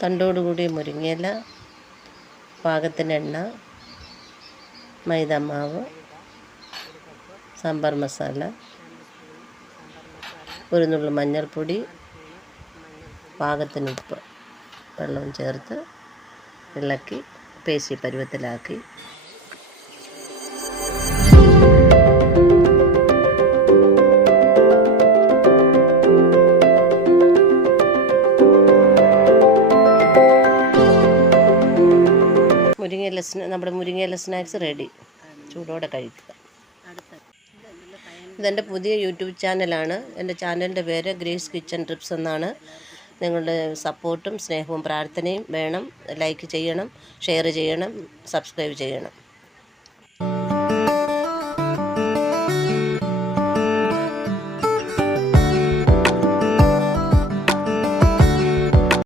തണ്ടോടുകൂടി മുരിങ്ങയില, പാകത്തിന് എണ്ണ, മൈദമാവ്, സാമ്പാർ മസാല, ഒരു നുള്ളു മഞ്ഞൾപ്പൊടി, പാകത്തിന് ഉപ്പ്, വെള്ളവും ചേർത്ത് ഇളക്കി പേശി പരുവത്തിലാക്കി നമ്മുടെ മുരിങ്ങയില സ്നാക്സ് റെഡി. ചൂടോടെ കഴിക്കുക. ഇതെൻ്റെ പുതിയ യൂട്യൂബ് ചാനലാണ്. എൻ്റെ ചാനലിൻ്റെ പേര് ഗ്രേസ് കിച്ചൺ ടിപ്സ് എന്നാണ്. നിങ്ങളുടെ സപ്പോർട്ടും സ്നേഹവും പ്രാർത്ഥനയും വേണം. ലൈക്ക് ചെയ്യണം, ഷെയർ ചെയ്യണം, സബ്സ്ക്രൈബ് ചെയ്യണം.